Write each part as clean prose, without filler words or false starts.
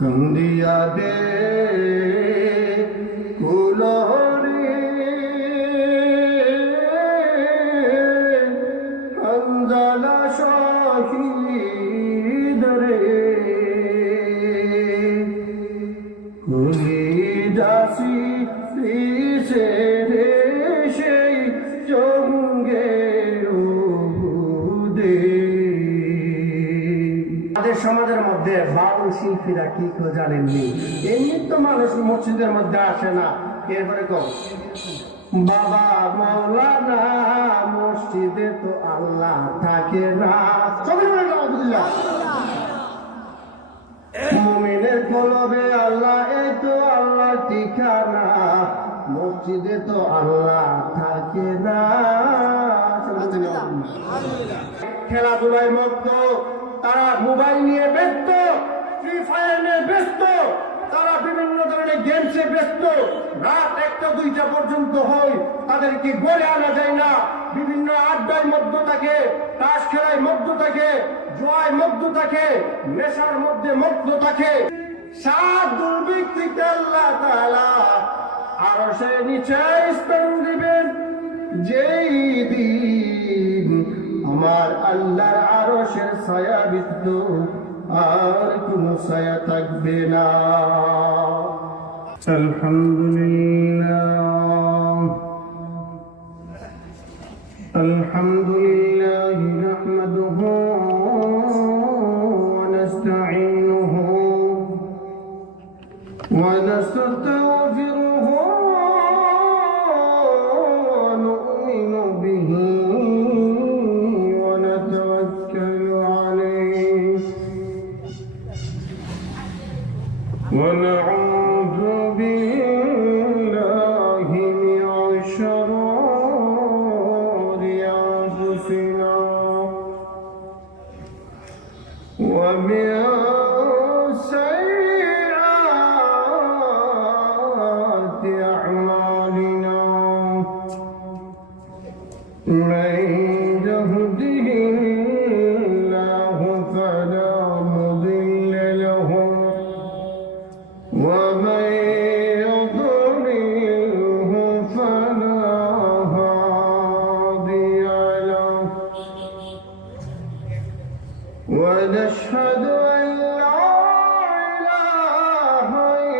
কান্দিয়া দে কুলহরি হানজালা শহীদ রে কুলি দাসি পিছে রে সেই জঙ্গের উদে। আমাদের সমাজের মধ্যে বাউল শিল্পীরা কি কেউ জানেননি? এমনি তো মানুষ মসজিদের মধ্যে আসে না, এরপরে কম বাবা মৌলানা মসজিদে তো আল্লাহ থাকে না। মুমিনের কলবে আল্লাহ, এই তো আল্লাহ ঠিকানা, মসজিদে তো আল্লাহ থাকে না। খেলাধুলায় মগ্ন, তারা মোবাইল নিয়ে ব্যস্ত, ফ্রি ফায়ার নিয়ে ব্যস্ত, তারা বিভিন্ন ধরনের গেমসে ব্যস্ত। রাত 1টা 2টা পর্যন্ত হয়, তাদেরকে গড়ে আনা যায় না। বিভিন্ন আড্ডায় মগ্ন থাকে, তাস খেলায় মগ্ন থাকে, জুয়ায় মগ্ন থাকে, নেশার মধ্যে মগ্ন থাকে। সাত দুর্বৃত্তিকে আল্লাহ তাআলা আরশের নিচে স্থান দিবেন যেই দিন আমার আল্লাহর আরশের ছায়া ব্যতীত আর কোনো ছায়া থাকবে না। আলহামদুলিল্লাহ আলহামদুলিল্লাহ নাহমাদুহু ওয়া নাস্তাঈনুহু ওয়া নাস্তাগফিরুহু ওয়া নু'মিনু বিহি ونعوذ بالله من شرور أنفسنا ومن سيئات أعمالنا من يهده الله فلا مضل له ومن يضلله فلا هادي له ونشهد أن لا إله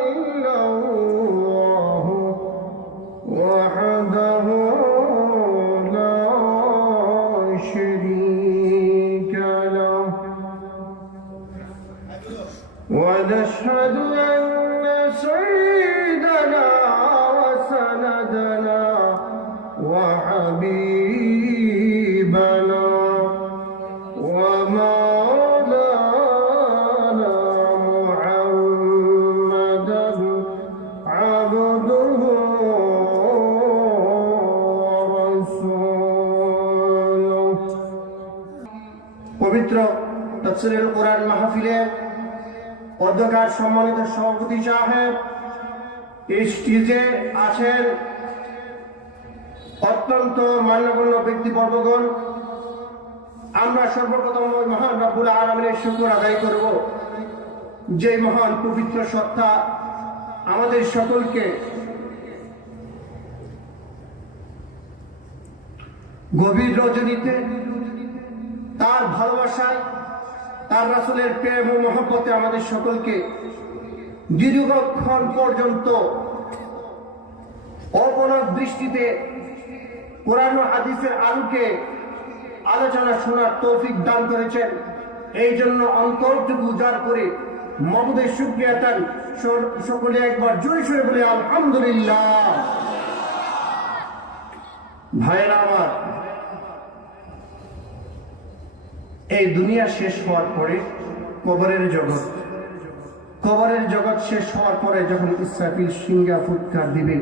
إلا الله وحده لا شريك له ونشهد أن سيدنا وسندنا وحبيبنا ومولانا محمدا عبده ورسوله। পবিত্র তাফসীরুল কোরআন মাহফিলে অধ্যক্ষার সম্মানিত সভাপতি সাহেব, স্টেজে আছেন অত্যন্ত মান্যগণ্য ব্যক্তিবর্গগণ। আমরা সর্বপ্রথম ওই মহান রব্বুল আলামিনের শুকর আদায় করব, যে মহান পবিত্র সত্তা আমাদের সকলকে গভীর রজনীতে তার ভালোবাসায়, তার রাসূলের প্রেম ও মহব্বতে আমাদের সকলকে দীর্ঘক্ষণ পর্যন্ত অপলক দৃষ্টিতে কোরআন ও হাদিসের আলোকে আলোচনা শোনার তৌফিক দান করেছেন। এই জন্য অন্তরটুকু উজাড় করে মাবুদের শুকরিয়া তান সকলে একবার জোরে সোরে বলে আলহামদুলিল্লাহ। ভাইরা আমার, এই দুনিয়া শেষ হওয়ার পরে কবরের জগৎ শেষ হওয়ার পরে যখন ইসরাফিল সিংহা ফুৎকার দিবে,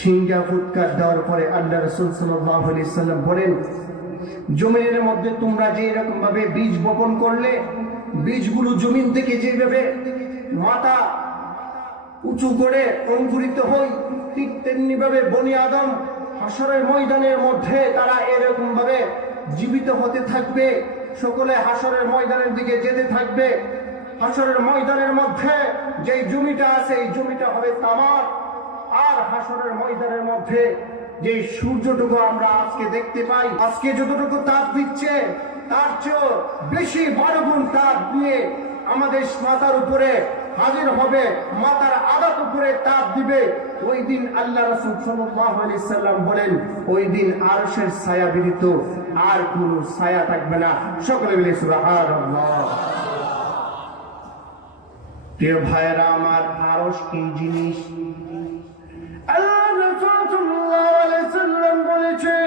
সিংহা ফুৎকার দেওয়ার পরে আল্লাহ রাসূল সাল্লাল্লাহু আলাইহি ওয়াসাল্লাম বলেন, জমিনের মধ্যে তোমরা যে এরকম ভাবে বীজ বপন করলে, বীজগুলো জমিন থেকে যেভাবে মাথা উঁচু করে অঙ্কুরিত হয়, ঠিক তেমনি ভাবে বনি আদম হাসরের ময়দানের মধ্যে তারা এরকম ভাবে জীবিত হতে থাকবে, সকলে হাসরের ময়দানের দিকে যেতে থাকবে। হাসরের ময়দানের মধ্যে যে জমিটা আছে এই জমিটা হবে তামার। আর হাসরের ময়দানের মধ্যে যে সূর্যটুকু আমরা আজকে দেখতে পাই, আজকে যতটুকু তাপ দিচ্ছে তার চেয়েও বেশি 12 গুণ তাপ দিয়ে আমাদের মাথার উপরে হাজির হবে, মাথার আদাত উপরে তাপ দিবে। ওই দিন আল্লাহ রাসূল সাল্লাল্লাহু আলাইহি সাল্লাম বলেন, ওই দিন আরশের ছায়া ব্যতীত আর কোনো ছায়া থাকবে না। সকলে মিলে সুবহানাল্লাহ। প্রিয় ভাইরা আমার, আরশ কি জিনিস? আল্লাহ রাসূল সাল্লাল্লাহু আলাইহি সাল্লাম বলেছেন,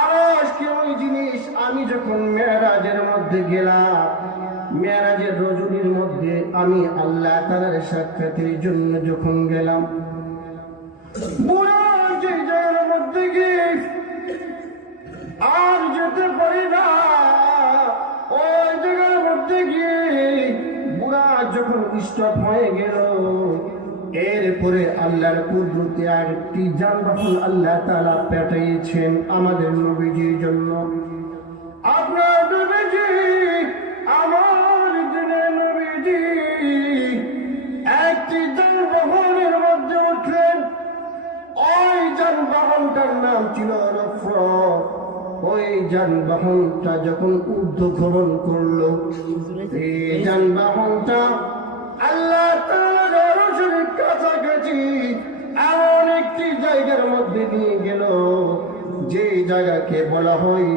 আরশ কি ওই জিনিস? আমি যখন মেরাজের মধ্যে গেলাম, মেরাজের রজনীর মধ্যে আমি আল্লাহ তাআলার সাক্ষাতের জন্য যখন গেলাম, বুড়া যে জায়গার মধ্যে গিয়ে আর যেতে পারি না, ওই জায়গার মধ্যে গিয়ে বুড়া যখন স্টপ হয়ে গেল, এরপরে আল্লাহর কুদরতে আরেকটি যানবাহন আল্লাহ তাআলা পাঠিয়েছেন আমাদের নবীজির জন্য। আপনার নবীজি, আমার দিনের নবীজি একটি যানবাহনের মধ্যে উঠলেন। ওই যানবাহনটার নাম ছিল রফরফ। ওই যানবাহনটা যখন ঊর্ধ্বগমন করলো, এই যানবাহনটা আল্লাহ তাআলার আরশের কাছাকাছি এমন একটি জায়গার মধ্যে নিয়ে গেল, যে জায়গাকে বলা হয়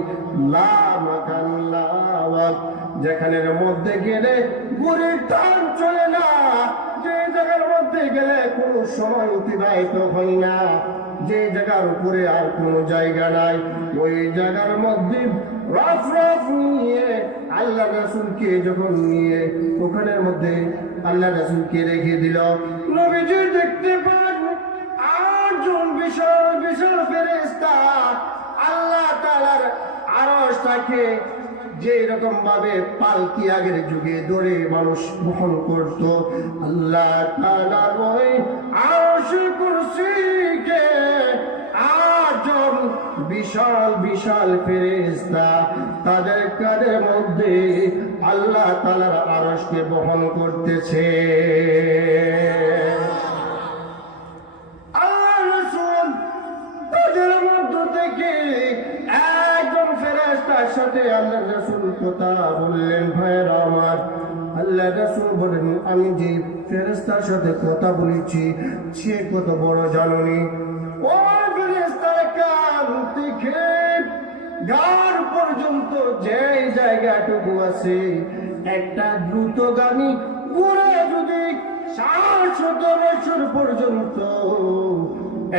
লা মাকান লা ওয়াক্ত, যেখানের মধ্যে গেলে ঘুরির টান চলে না, যে জায়গার মধ্যে গেলে কোনো সময় অতিবাহিত হয় না, যে জায়গার উপরে আর কোনো জায়গা নাই, ওই জায়গার মধ্যে রফরফ নিয়ে আল্লাহ রাসূলকে যখন নিয়ে ওখানের মধ্যে আল্লাহ রাসূলকে রেখে দিল, নবীজি দেখতে পান 8 জন বিশাল বিশাল ফেরেশতা আল্লাহ তাআলার আরশটাকে যে রকম ভাবে পালকি আগের যুগে ধরে মানুষ বহন করত, আল্লাহ তাআলার ওই আরশের কুরসিকে 8 জন বিশাল বিশাল ফেরেশতা তাদের কাঁধের মধ্যে আল্লাহ তাআলার আরশকে বহন করতেছে। আল্লাহ রাসূল তাদের মধ্য থেকে একজন ফেরেশতার সাথে আল্লাহ রাসূল কথা বললেন। ভাইরা আমার, আল্লাহ রাসূল বলেন, আমি যে ফেরেশতার সাথে কথা বলেছি সে কত বড় জানেননি? ওই ফেরেশতার কান থেকে গার পর্যন্ত যে জায়গাটুকু আছে, একটা দ্রুতগামী ঘোড়া যদি 700 বছর পর্যন্ত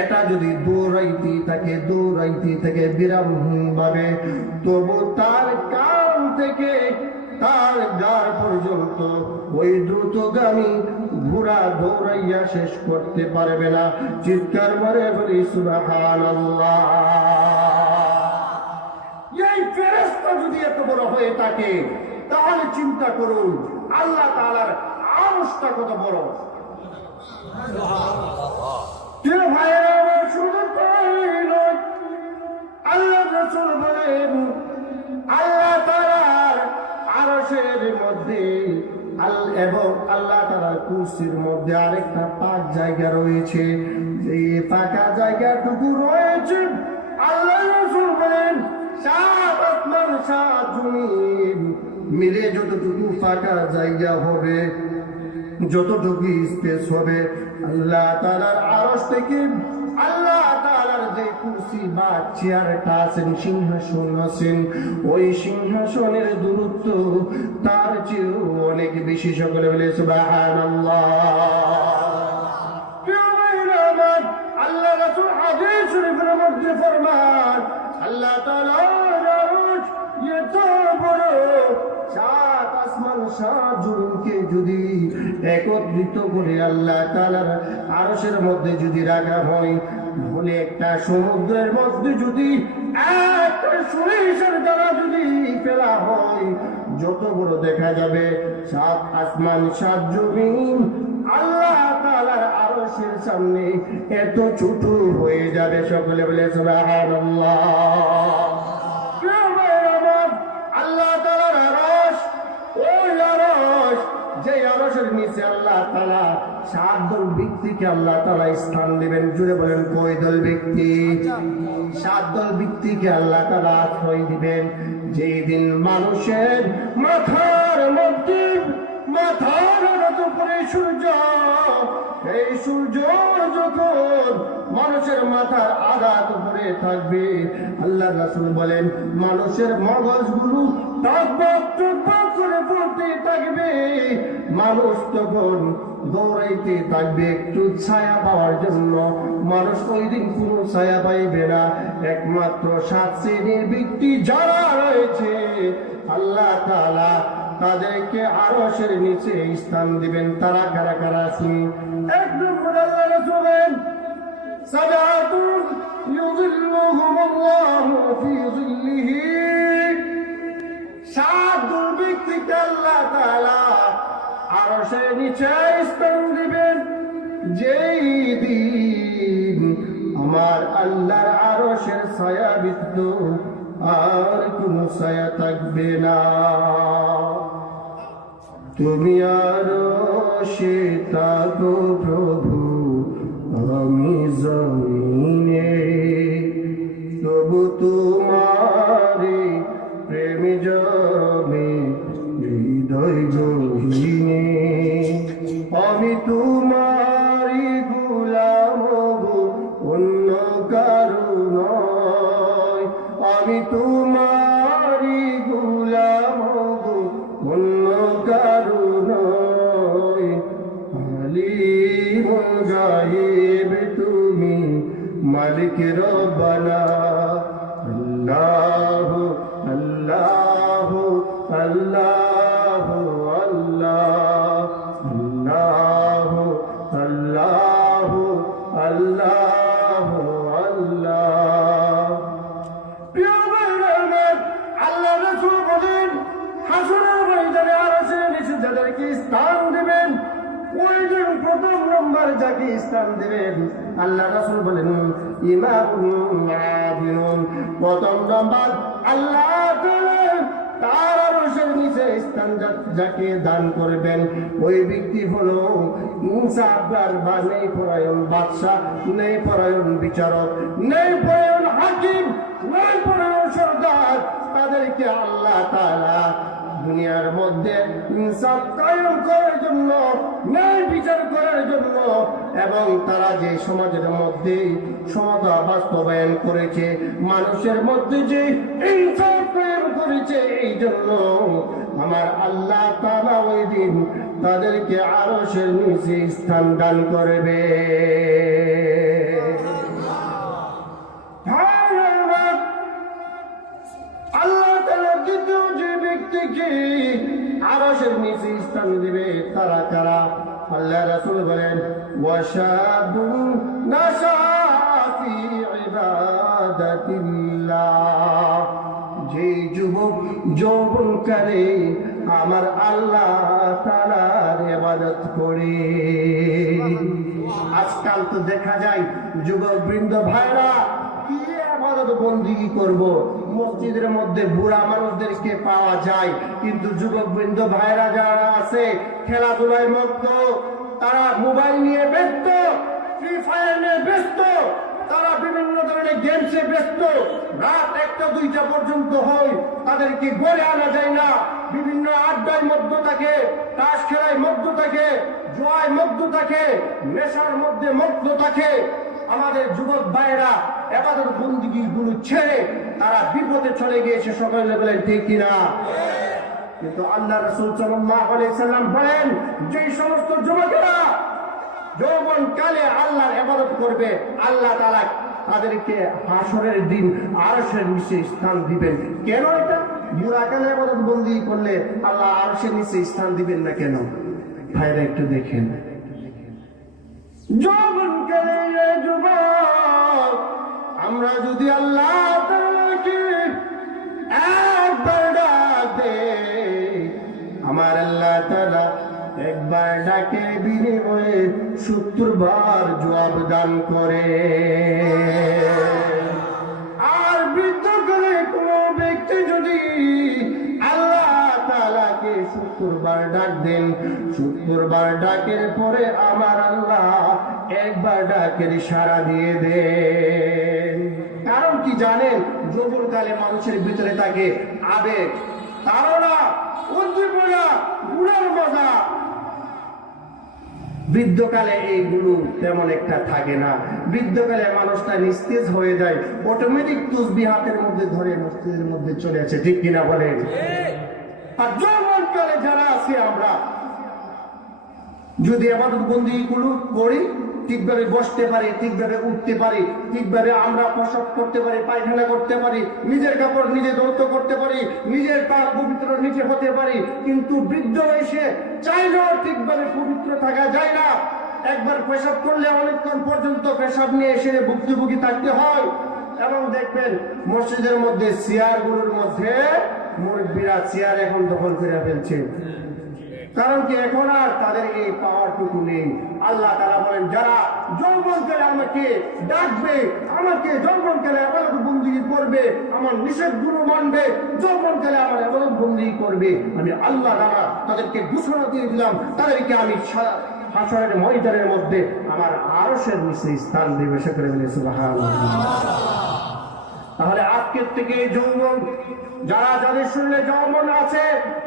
এটা যদি দৌড়াইতে থাকে বিরামহীন ভাবে, তবু তার কান থেকে তার গার পর্যন্ত ওই দ্রুতগামী ঘোড়া দৌড়াইয়া শেষ করতে পারবে না। চিৎকার করে বলি সুবহানাল্লাহ। এই ফেরেশতা যদি এত বড় হয়ে থাকে, তাহলে চিন্তা করুন আল্লাহ তাআলার আরশটা কত বড়। প্রিয় ভাইরা, শুধু তাই নয়, আল্লাহ রাসূল বলেন আল্লাহ তাআলার আরশের মধ্যে এবং আল্লাহ তাআলার কুরসির মধ্যে আরেকটা পাক জায়গা রয়েছে। এই পাকা জায়গাটুকু রয়েছে, আল্লাহ রাসূল বলেন 7 আসমান 7 জমিন মিলে যতটুকু ফাঁকা জায়গা হবে, যতটুকু স্পেস হবে, আল্লাহ তাআলার আরশ থেকে আল্লাহ তাআলার যে কুরসি বা চেয়ারটা আছেন, সিংহাসন আছেন, ওই সিংহাসনের দূরত্ব তার চেয়েও অনেক বেশি। সকলে বলে সুবহানাল্লাহ। আল্লাহ রাসূল হাদিস শরীফের মধ্যে ফরমান, আল্লাহ তাআলার আরশ এত বড়, 7 আসমান 7 জমিনকে যদি একত্রিত করে আল্লাহ তাআলার আরশের মধ্যে যদি রাখা হয়, বলে একটা সমুদ্রের মধ্যে যদি একটা সরিষার দানা যদি ফেলা হয়, যত বড় দেখা যাবে। 7 আসমান 7 জমিন আল্লাহ তাআলার আরশের সামনে এত ছোট হয়ে যাবে। সকলে বলে সুবহানাল্লাহ। নিচে আল্লাহ তাআলা 7 দল ব্যক্তিকে আল্লাহ তাআলা স্থান দিবেন। জুড়ে বলেন কয় দল ব্যক্তি? 7 দল ব্যক্তিকে আল্লাহ তাআলা আশ্রয় দিবেন। যেই দিন মানুষের মাথার উপরে সূর্য, এই সূর্য যখন মানুষের মাথার আঘাত উপরে থাকবে, আল্লাহ রাসূল বলেন মানুষের মগজগুলো টকবক করে পড়তে থাকবে। মানুষ তখন দৌড়াইতে থাকবে একটু ছায়া পাওয়ার জন্য। মানুষ ওই দিন কোনো ছায়া পাইবে না। একমাত্র 7 শ্রেণীর ব্যক্তি যারা রয়েছে আল্লাহ তাআলা তাদেরকে আরশের নিচে স্থান দিবেন। তারা কারা কারা শুনি। এক নম্বর আল্লাহ রাসূল বলেন সাবাতুন ইউযিল্লুহুমুল্লাহু ফি যিল্লিহি, 7 দল ব্যক্তিকে আল্লাহ তাআলা আরশের নিচে স্থান দিবেন। যেই দিন আমার আল্লাহর আরশের ছায়া ব্যতীত আর কোনো ছায়া থাকবে না। তুমি আরশে থাকো প্রভু, আমি জমিনে, তবু তোমারে প্রেম জমে হৃদয় গহীনে। আমি তোমারি গোলাম গো, অন্য কারো নয়। আমি তোমারি গোলাম গো, অন্য কারো নয়। আলিমুল গায়েব তুমি, মালিক রব্বানা। আল্লাহ আল্লাহ আল্লাহ আল্লাহ আল্লাহ আল্লাহ আল্লাহ আল্লাহ। প্রিয় ভাইরা, আল্লাহ রাসূল বলেন হাসরের ময়দানে আরশের নিচে যাদেরকে স্থান দিবেন, ওই দিন প্রথম নম্বর যাকে স্থান দিবেন আল্লাহ রাসূল বলেন ইমামুন আদিলুন। প্রথম নম্বর আল্লাহ তার আরশের নিচে স্থান যাকে দান করবেন, ওই ব্যক্তি হলো ইনসাফগার বা ন্যায়পরায়ণ বাদশাহ, ন্যায়পরায়ণ বিচারক, ন্যায়পরায়ণ হাকিম, ন্যায়পরায়ণ সরদার। তাদেরকে আল্লাহ তাআলা দুনিয়ার মধ্যে ইনসাফ কায়েম করার জন্য, ন্যায় বিচার করার জন্য, এবং তারা যে সমাজের মধ্যে সমতা বাস্তবায়ন করেছে, মানুষের মধ্যে যে ইনসাফ কায়েম করেছে, এই জন্য আমার আল্লাহ তাআলা ওই দিন তাদেরকে আরশের নিচে স্থান দান করবে। আল্লাহ তাআলা দ্বিতীয় যে ব্যক্তিকে আরশের নিচে স্থান দিবে তারা কারা? আল্লাহ রাসূল বলেন ওয়াশাবুন নাশা ফি ইবাদাতিল্লাহ, যে যুবক যৌবনকালে আমার আল্লাহ তাআলার ইবাদত করে। আজকাল তো দেখা যায় যুবক বৃন্দ ভাইরা কি ইবাদত বন্দেগী করব, মসজিদের মধ্যে বুড়া মানুষদেরকে পাওয়া যায়, কিন্তু যুবক বৃন্দ ভাইরা যারা আছে খেলাধুলায় মগ্ন, তারা মোবাইল নিয়ে ব্যস্ত, ফ্রি ফায়ার নিয়ে ব্যস্ত, তারা বিভিন্ন ধরনের গেমসে ব্যস্ত। রাত 1টা 2টা পর্যন্ত হয়, তাদেরকে ঘরে আনা যায় না। বিভিন্ন আড্ডায় মগ্ন থাকে, তাস খেলায় মগ্ন থাকে, জুয়ায় মগ্ন থাকে, নেশার মধ্যে মগ্ন থাকে। আমাদের যুবক ভাইরা ইবাদত বন্দেগী গুলো ছেড়ে তারা বিপদে চলে গিয়েছে। সকলে বলেন ঠিক কিনা? কিন্তু আল্লাহ রাসূল সাল্লাল্লাহু আলাইহি সাল্লাম বলেন যে সমস্ত যুবকেরা যৌবনকালে আল্লাহর ইবাদত করবে, আল্লাহ তাআলা তাদেরকে হাসরের দিন আরশের নিচে স্থান দিবেন। কেন এটা? বুড়াকালে ইবাদত বন্দেগী করলে আল্লাহ আরশের নিচে স্থান দিবেন না কেন? ভাইরা একটু দেখেন, যৌবনকালে যুবক আমরা যদি আল্লাহ তাআলাকে একবার ডাক দেই, আমার আল্লাহ তাআলা একবার ডাকে বিনিময়ে 70 বার জবাব দান করে। আর বৃদ্ধকালে কোনো ব্যক্তি যদি আল্লাহ তাআলাকে 70 বার ডাক দেন। 70 বার ডাকের পরে আমার আল্লাহ একবার ডাকের সাড়া দিয়ে দেন। কারণ কি জানেন? যৌবনকালে মানুষের ভিতরে থাকে আবেগ, তাড়না, উদ্দীপনা, গুণের মজা। বৃদ্ধকালে এইগুলো তেমন একটা থাকে না। বৃদ্ধকালে মানুষটা নিস্তেজ হয়ে যায়, অটোমেটিক তসবিহ হাতের মধ্যে ধরে মসজিদের মধ্যে চলে আসে, ঠিক কিনা বলেন? আর যৌবনকালে যারা আছি আমরা যদি ইবাদত বন্দি গুলো করি, ঠিকভাবে বসতে পারি, ঠিকভাবে উঠতে পারি, ঠিকভাবে আমরা প্রসাব করতে পারি, পায়খানা করতে পারি, নিজের কাপড় নিজে ধৌত করতে পারি, নিজের পা পবিত্র নিজে হতে পারি, কিন্তু বৃদ্ধ বয়সে চাইলেও ঠিকভাবে পবিত্র থাকা যায় না। একবার পেশাব করলে অনেকক্ষণ পর্যন্ত পেশাব নিয়ে এসে ভুক্তভোগী থাকতে হয়। এবং দেখবেন মসজিদের মধ্যে চেয়ারগুলোর মধ্যে মুরব্বীরা চেয়ার এখন দখল করে ফেলছে। কারণ কি? এখন আর তাদের এই পাওয়ারটুকু নেই। আল্লাহ তাআলা বলেন, যারা যৌবনকালে আমাকে ডাকবে, আমাকে যৌবনকালে ইবাদত বন্দেগী করবে, আমার নিষেধগুলো মানবে, যৌবনকালে আমার ইবাদত বন্দেগী করবে, আমি আল্লাহ তাআলা তাদেরকে ঘোষণা দিয়ে দিলাম, তাদেরকে আমি হাশরের ময়দানের মধ্যে আমার আরশের নিচে স্থান দেবে। সকলে বলে সুবহানাল্লাহ। তাহলে আজকের থেকে যৌবন যারা যাদের শরীরে যৌবন আছে,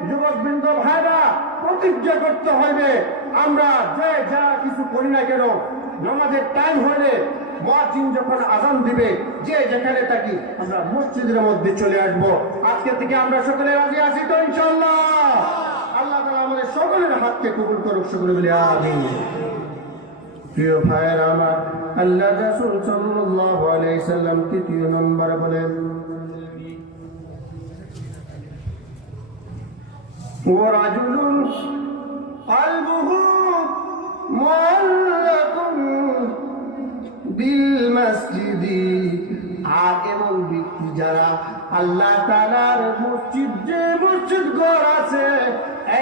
যুবকবৃন্দ ভাইরা, প্রতিজ্ঞা করতে হবে, আমরা যে যা কিছু করি না কেন, নামাজের টাইম হলে মুয়াজ্জিন যখন আযান দিবে, যে যেখানে থাকি আমরা মসজিদের মধ্যে চলে আসবো। আজকে থেকে আমরা সকলে রাজি আছি তো ইনশাআল্লাহ? আল্লাহ তাআলা আমাদের সকলের হাতকে কবুল করুক। সকলে বলি আমিন। প্রিয় ভাইয়েরা আমার, আল্লাহ রাসূল সাল্লাল্লাহু আলাইহি সাল্লাম ৩য় নম্বরে বলেন, ওয়ারাজুলুন কলবুহু মুআল্লাকুন বিল মসজিদি। আর এমন ব্যক্তি যারা আল্লাহ তাআলার মসজিদ, যে মসজিদ ঘর আছে,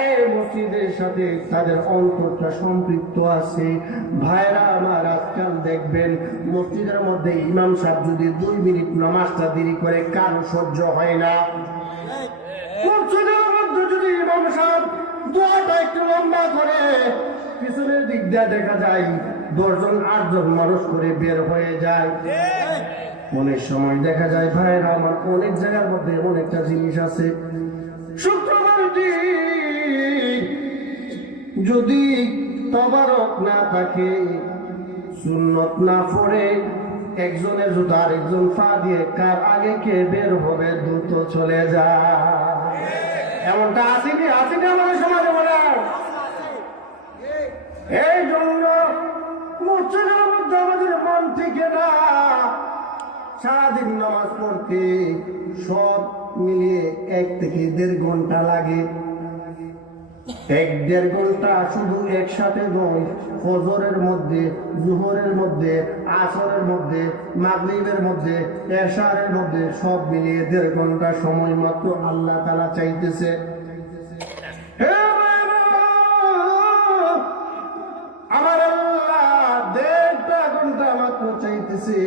এই মসজিদের সাথে তাদের অন্তরটা সম্পৃক্ত আছে। ভাইরা আমার, আজকাল দেখবেন মসজিদের মধ্যে ইমাম সাহেব যদি 2 মিনিট নামাজটা দেরি করে, কারো সহ্য হয় না। মসজিদের মধ্যে যদি ইমাম সাহেব দোয়াটা একটু লম্বা করে, পিছনের দিক দিয়ে দেখা যায় 10 জন 8 জন মানুষ করে বের হয়ে যায়। অনেক সময় দেখা যায় ভাইরা আমার, অনেক জায়গার মধ্যে এমন একটা জিনিস আছে, শুক্রবার দিন যদি তবারক না থাকে, সুন্নত না পড়ে, একজনের জুতা আরেকজন পা দিয়ে কার আগে কে বের হবে দ্রুত চলে যায়। এমনটা আসেনি? আসেনি আমাদের সমাজে? বলে এই জন্য মসজিদের মধ্যে আমাদের মন থেকে না, সারাদিন নামাজ পড়তে সব মিলিয়ে 1 থেকে 1.5 ঘন্টা লাগে। 1-1.5 ঘন্টা শুধু একসাথে নয়, ফজরের মধ্যে, জোহরের মধ্যে, আসরের মধ্যে, মাগরিবের মধ্যে, এশারের মধ্যে সব মিলিয়ে 1.5 ঘন্টা সময় মাত্র আল্লাহ তাআলা চাইতেছে। আমার আল্লাহ 1.5 ঘন্টা মাত্র চাইতেছে,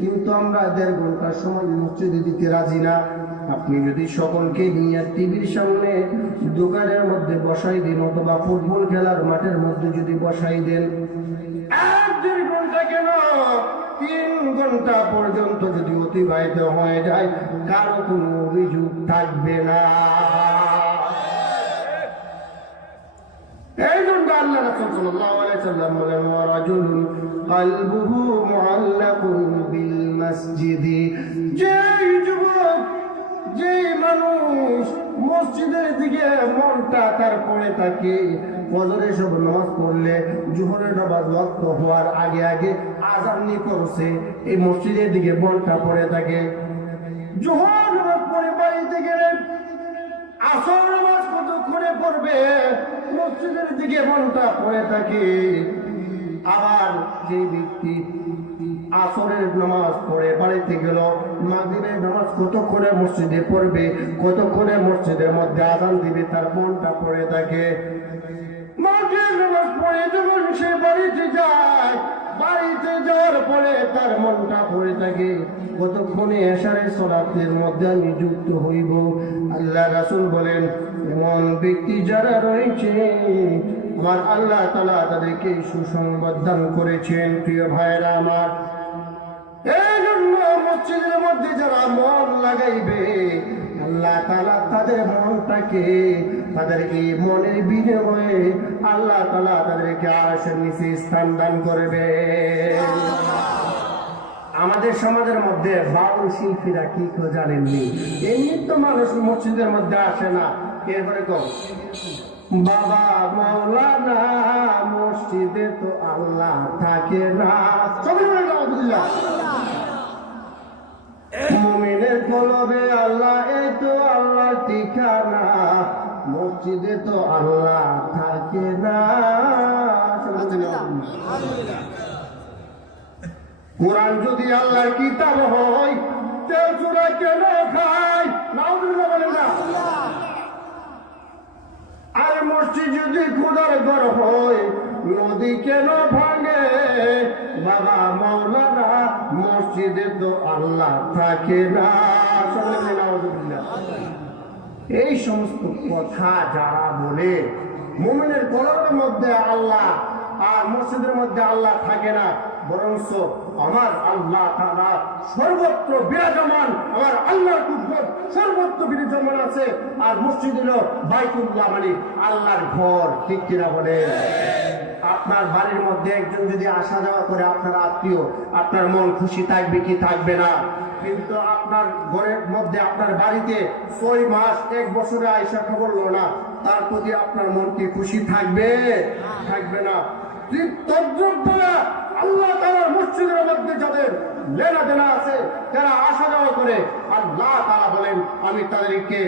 কিন্তু আমরা 1.5 ঘন্টা সময় মসজিদে দিতে রাজি না। আপনি যদি সকলকে নিয়ে টিভির সামনে, দোকানের মধ্যে বসাই দেন, অথবা ফুটবল খেলার মাঠের মধ্যে যদি বসাই দেন, 1-1.5 ঘন্টা কেন 3 ঘন্টা পর্যন্ত যদি অতিবাহিত হয়ে যায়, কারো কোনো অভিযোগ থাকবে না। এই জন্য আল্লাহ রাসূল সাল্লাল্লাহু আলাইহি সাল্লাম বলেন, ওয়ারাজুলুন কলবুহু মুআল্লাকুন বিল মসজিদি। যেই যুবক, যেই মানুষ মসজিদের দিকে মনটা তার পড়ে থাকে, ফজরের সব নামাজ পড়লে, জোহরের নামাজ ওয়াক্ত হওয়ার আগে আগে আযান করছে, এই মসজিদের দিকে মনটা পড়ে থাকে। জোহর নামাজ পড়ে বাড়িতে গেলে আসর নামাজ কতক্ষণে পড়বে, মসজিদের দিকে মনটা পড়ে থাকে। আবার যে ব্যক্তি আসরের নামাজ পড়ে বাড়িতে গেল, মাগরিবের নামাজ কতক্ষণে মসজিদে পড়বে, কতক্ষণে মসজিদের মধ্যে আযান দিবে, তার মনটা পড়ে থাকে। মাগরিবের নামাজ পড়ে যখন সে বাড়িতে যায়, বাড়িতে যাওয়ার পরে তার মনটা পড়ে থাকে কতক্ষণে এশারের সালাতের মধ্যে আমি যুক্ত হইব। আল্লাহ রাসূল বলেন, এমন ব্যক্তি যারা রয়েছে আমার আল্লাহ তাআলা তাদেরকে সুসংবাদ দান করেছেন। প্রিয় ভাইরা আমার, এই জন্য মসজিদের মধ্যে যারা মন লাগাইবে আল্লাহ তাআলা তাদের মনটাকে, তাদের এই মনের বিনিময়ে আল্লাহ তাআলা তাদেরকে আরশের নিচে স্থান দান করবে। আমাদের সমাজের মধ্যে বাউল শিল্পীরা কি কেউ জানেননি? এমনি তো মানুষ মসজিদের মধ্যে আসে না, এরপরে কম বাবা মাওলানা মসজিদে তো আল্লাহ থাকে না। মুমিনের কলবে আল্লাহ, এই তো আল্লাহর ঠিকানা, মসজিদে তো আল্লাহ থাকে না। কোরআন যদি আল্লাহর কিতাব হয় তেল চূড়া কেন খায়? নাউজুবিল্লাহ বলেন না। আর মসজিদ যদি খোদার ঘর হয় নদী কেন ভাঙে? বাবা মাওলানা মসজিদে তো আল্লাহ থাকে না। এই সমস্ত কথা যারা বলে মুমিনের কলবের মধ্যে আল্লাহ আর মসজিদের মধ্যে আল্লাহ থাকে না, বরঞ্চ আমার আল্লাহ তাআলা সর্বত্র বিরাজমান, আমার আল্লাহর কুদরত সর্বত্র বিরাজমান আছে। আর মসজিদ হলো বাইতুল্লাহ, মানে আল্লাহর ঘর। ঠিক কিনা বলে? আপনার বাড়ির মধ্যে একজন যদি আসা যাওয়া করে, আপনার আত্মীয়, আপনার মন খুশি থাকবে কি থাকবে না? কিন্তু আপনার ঘরের মধ্যে, আপনার বাড়িতে 6 মাস 1 বছরে আয়সা খবর লো না, তার প্রতি আপনার মন কি খুশি থাকবে? থাকবে না। আল্লাহ তাআলার মসজিদের মধ্যে যাদের লেনা দেনা আছে, যারা আসা যাওয়া করে, আল্লাহ তাআলা বলেন আমি তাদেরকে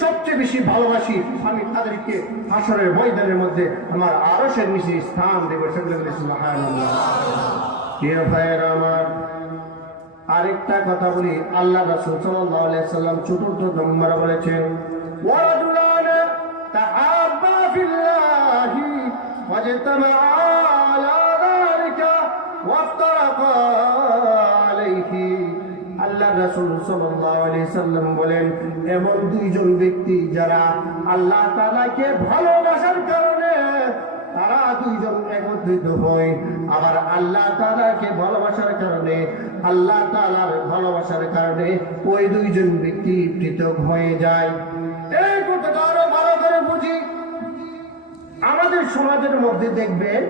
সবচেয়ে বেশি ভালোবাসি, আমি তাদেরকে হাসরের ময়দানের মধ্যে আমার আরশের নিচে স্থান দেব। সুবহানাল্লাহ। প্রিয় ভাইয়েরা আমার, আরেকটা কথা বলি, আল্লাহ রাসূল সাল্লাল্লাহু আলাইহি ওয়াসাল্লাম 4th নম্বরে বলেছেন, ওয়ারাজুলান তাহাব্বা ফিল্লাহি ওয়াজতামাআ আলা যালিকা ওয়াফতারাকা আলাইহি। আল্লাহ রাসূল সাল্লাল্লাহু আলাইহি সাল্লাম বলেন, এমন দুইজন ব্যক্তি যারা আল্লাহ তাআলাকে ভালোবাসার কারণে তারা দুইজন একত্রিত হয়, আবার আল্লাহ তাআলাকে ভালোবাসার কারণে, আল্লাহ তাআলার ভালোবাসার কারণে ওই দুইজন ব্যক্তি পৃথক হয়ে যায়। এই কথাটা আরো ভালো করে বুঝি। আমাদের সমাজের মধ্যে দেখবেন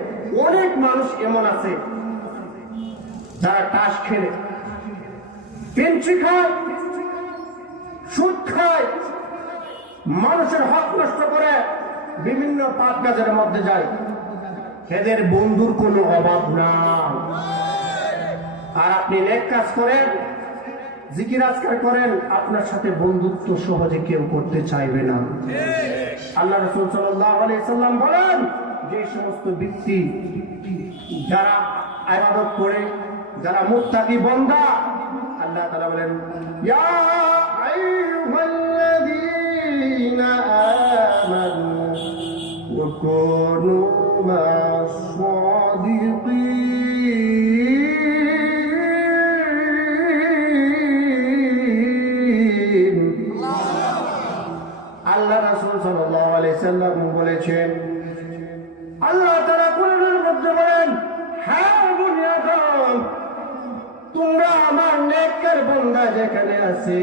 অনেক মানুষ এমন আছে যারা তাস খেলে, পেন্সি খায়, সুদ খায়, মানুষের হক নষ্ট করে, বিভিন্ন পাপ কাজের মধ্যে যায়। এদের বন্ধুর কোনো অভাব নাই। আর আপনি নেক কাজ করেন, জিকির আজকার করেন, আপনার সাথে বন্ধুত্ব সহজে কেউ করতে চাইবে না। আল্লাহ রাসূল সাল্লাল্লাহু আলাইহি সাল্লাম বলেন, যে সমস্ত ব্যক্তি যারা ইবাদত করে, যারা মুত্তাকি বান্দা, আল্লাহ তাআলা বলেন, ইয়া আইয়ুহাল্লাযীনা আমানু ওয়া কুনু মা'আস সাদিকিন। আল্লাহ রাসূল সাল্লাল্লাহু আলাইহি সাল্লাম বলেছেন, আল্লাহ তাআলা কোরআনের মধ্যে বলেন, হ্যাঁ বনি আদম, তোমরা আমার নেককার বান্দা যেখানে আছে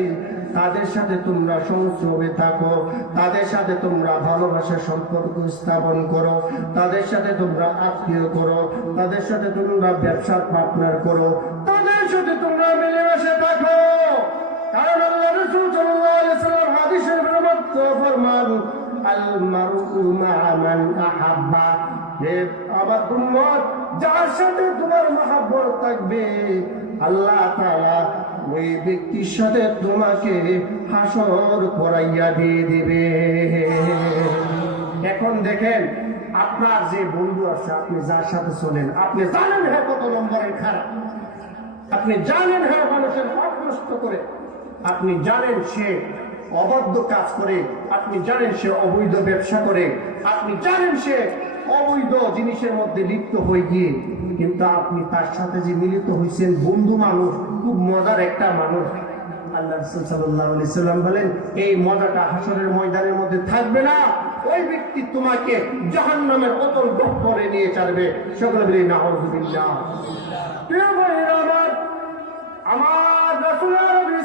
তাদের সাথে তোমরা সংস্রবে থাকো, তাদের সাথে তোমরা ভালোবাসার সম্পর্ক স্থাপন করো, তাদের সাথে তোমরা আত্মীয় করো, তাদের সাথে তোমরা ব্যবসার পার্টনার করো, তাদের সাথে তোমরা মিলেমিশে থাকো। কারণ আল্লাহ রাসূল সাল্লাল্লাহু আলাইহি সাল্লাম হাদিসের মধ্যে ফরমান, আল মারউ মা'a মান আহাব্বা, হে আমার উম্মত, যার সাথে তোমার মহব্বত থাকবে আল্লাহ তাআলা ওই ব্যক্তির সাথে তোমাকে হাসর করাইয়া দিয়ে দিবে। এখন দেখেন, আপনার যে বন্ধু আছে, আপনি যার সাথে চলেন, আপনি জানেন হ্যাঁ কত নম্বরের খারাপ, আপনি জানেন হ্যাঁ মানুষের হক নষ্ট করে, আপনি জানেন সে অবাধ্য কাজ করে, আপনি জানেন সে অবৈধ ব্যবসা করে, আপনি জানেন সে অবৈধ জিনিসের মধ্যে লিপ্ত হয়ে গিয়ে, কিন্তু আপনি তার সাথে যে মিলিত হয়েছেন বন্ধু মানুষ, খুব মজার একটা মানুষ, আল্লাহ রাসূল সাল্লাল্লাহু আলাইহি সাল্লাম বলেন এই মজাটা হাসরের ময়দানের মধ্যে থাকবে না, ওই ব্যক্তি তোমাকে জাহান্নামের অতল গহ্বরে নিয়ে ছাড়বে। সকলে বলি নাউযুবিল্লাহ। প্রিয় ভাইরা আমার রাসূল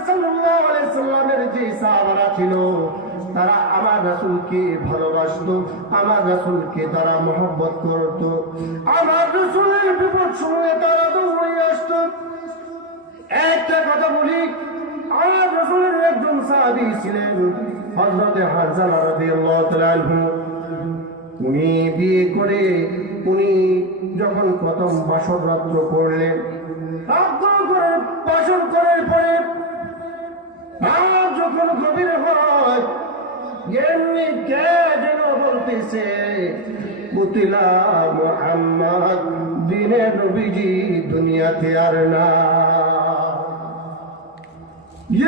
সাল্লাল্লাহু আলাইহি সাল্লামের যে সাহাবারা ছিল, তারা আমার রাসূলকে ভালোবাসতো, আমার রাসূলকে তারা মহব্বত করত, আমার রাসূলের বিপদ শুনলে তারা দৌড়ে আসতো। একটা কথা বলি, আমার রাসূলের একজন সাহাবী ছিলেন হযরত হানজালা রাদিয়াল্লাহু তাআলা আনহু। উনি বিয়ে করে উনি যখন প্রথম বাসর রাত্র করলেন, বাসর করার পরে আর যখন গভীর হয়, এমনি কে যেন বলতেছে কুতিলা মুহাম্মদ, দিনের নবীজি দুনিয়াতে আর না।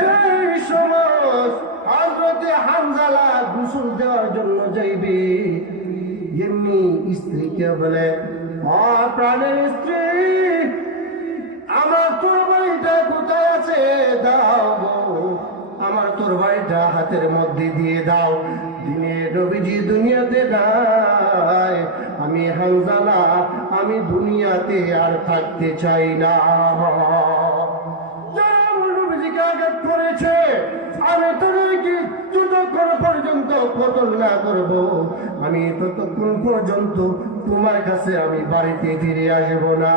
এই সময় হযরত হানজালা গোসল দেওয়ার জন্য যাইবে, এমনি স্ত্রীকে বলে, প্রাণের স্ত্রী, আমার তরবারিটা কোথায় আছে দাও গো, আমার তরবারিটা হাতের মধ্যে দিয়ে দাও, দিনের নবীজি দুনিয়াতে নাই, আমি হানজালা, আমি দুনিয়াতে আর থাকতে চাই না। আঘাত করেছে, আমি তাদেরকে যতক্ষণ পর্যন্ত কতল না করব, আমি ততক্ষণ পর্যন্ত তোমার কাছে আমি বাড়িতে ফিরে আসব না।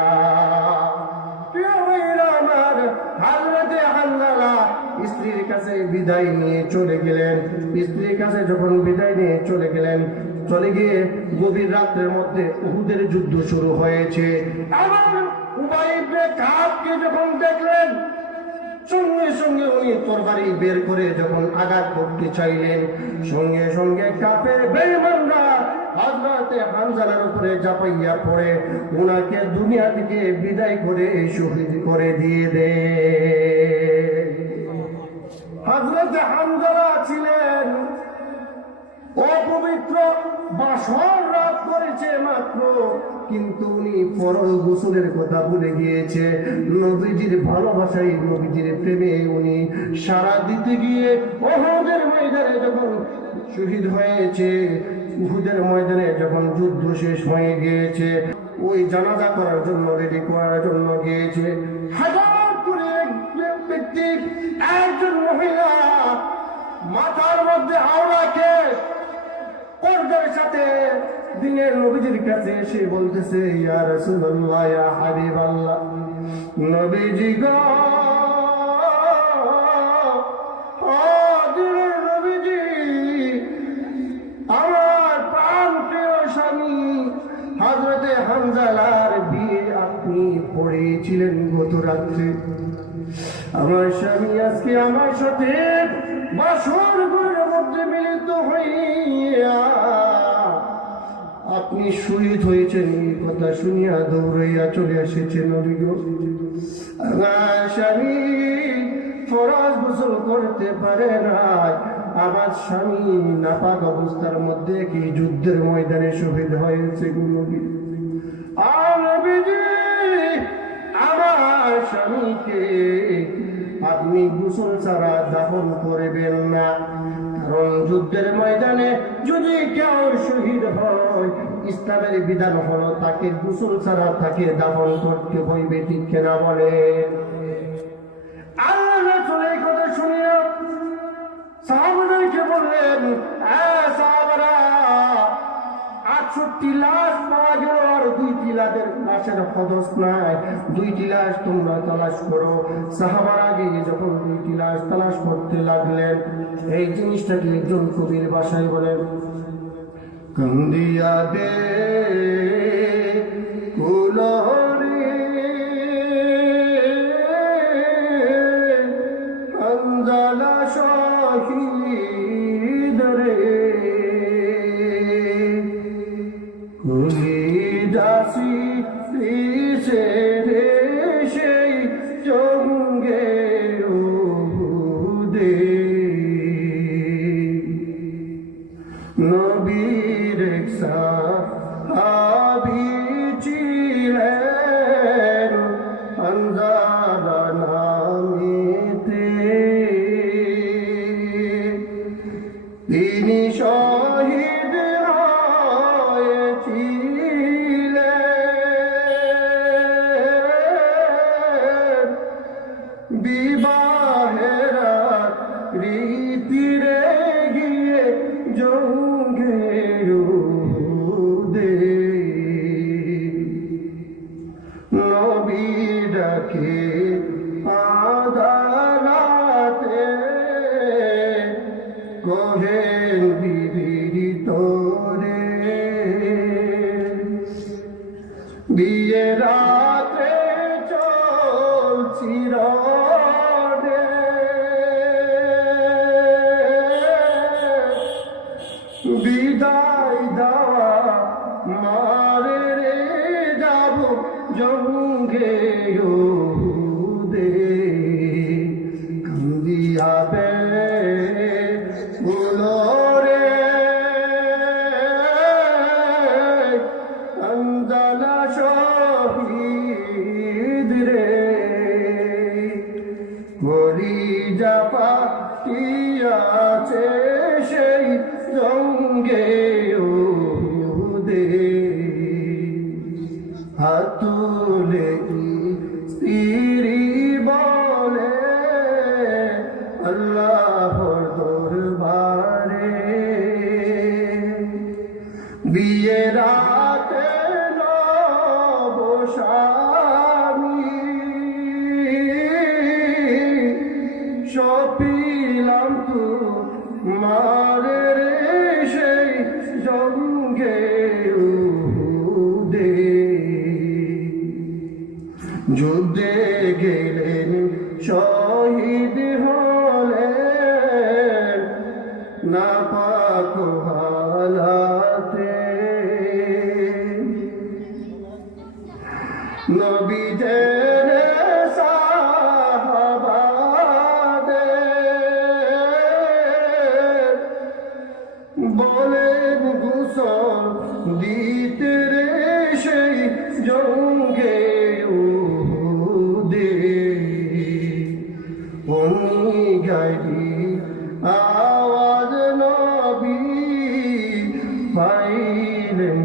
আমার হযরতে হানজালা স্ত্রীর কাছে বিদায় নিয়ে চলে গেলেন। স্ত্রীর কাছে যখন বিদায় নিয়ে চলে গেলেন, চলে গিয়ে গভীর রাত্রের মধ্যে উহুদের যুদ্ধ শুরু হয়েছে। আমার উবাই ইবনে কাবকে যখন দেখলেন, সঙ্গে সঙ্গে উনি তরবারি বের করে যখন আঘাত করতে চাইলেন, সঙ্গে সঙ্গে কাফের বেঈমানরা হযরতে হানজালার উপরে ঝাঁপাইয়া পড়ে উনাকে দুনিয়া থেকে বিদায় করে শহীদ করে দিয়ে দেয়। হযরতে হানজালা ছিলেন অপবিত্র, বাসর রাত করেছে মাত্র, কিন্তু উনি ফরজ গোসলের কথা ভুলে গিয়েছে। নবীজির ভালোবাসায়, নবীজির প্রেমে উনি সারা দিতে গিয়ে উহুদের ময়দানে যখন শহীদ হয়েছে, উহুদের ময়দানে যখন যুদ্ধ শেষ হয়ে গিয়েছে, ওই জানাজা করার জন্য রেডি করার জন্য গিয়েছে। হাজার করে ব্যক্তি, একজন মহিলা মাথার মধ্যে আওড়াকে পর্দার সাথে দিনের নবীজির কাছে এসে বলতেছে, ইয়া রাসূলুল্লাহ, ইয়া হাবিবাল্লাহ, নবীজি গো, দিনের নবীজি, আমার প্রাণপ্রিয় স্বামী হযরতে হানজালার বিয়ে আপনি পড়েছিলেন গত রাত্রে। আমার স্বামী আজকে আমার সাথে বাসর ঘরের মধ্যে মিলিত হইয়া আপনি শহীদ হয়েছেন, এই কথা শুনিয়া দৌড়াইয়া চলে এসেছে নবী গো। আমার স্বামী ফরজ গোসল করতে পারে না, আমার স্বামী নাপাক অবস্থার মধ্যে কি যুদ্ধের ময়দানে শহীদ হয়েছে গো নবী। আর নবীজি, আমার স্বামীকে আপনি গোসল ছাড়া দাফন করবেন না, কারণ যুদ্ধের ময়দানে যদি কেউ শহীদ হয়, ইসলামের বিধান হলো তাকে গোসল ছাড়া তাকে দাফন করতে হইবে, ঠিক কিনা বলে? আল্লাহ রাসূল এই কথা শুনিয়া সাহাবাদেরকে বললেন, সাহাবারা, 68 লাশ পাওয়া গেল, আর 2টি লাশের হদস নাই, 2টি লাশ তোমরা তালাশ করো। সাহাবারা গিয়ে যখন 2টি লাশ তালাশ করতে লাগলেন, এই জিনিসটাকে একজন কবির ভাষায় বলেন, কান্দিয়া দে কুলহরি হানজালা শহীদ রে, দাসী সে রে সেই জঙ্গে উহুদে। নবীর সাহাবী ছিলেন হানজালা নামেতে, তিনি শহীদ হয়েছিলেন বিবাহের রীতিরে গিয়ে জঙ্গের নবী ডাকে আদালতে, কহেন বিবির তোরে বিয়ে রাতে চলছি রডে, বিদায় দেওয়া মারে রে যাব জঙ্গে কান্দিয়াবে বলো রে আন্দোলন শহীদ রে, গলি জাপা আছে সেই জঙ্গে হাত তুলে স্ত্রী বলে আল্লাহর দরবারে, বিয়ে রাতে নব স্বামী সপিলাম তু মারে রে সেই জঙ্গে যুদ্ধে গেলেন শহীদ হলেন নাপাক হালাতে, নবীদের সাহাবাদের বলেন গোসল দিতে রে সেই জঙ্গে গাড়ি আওয়াজ নবী পাইলেন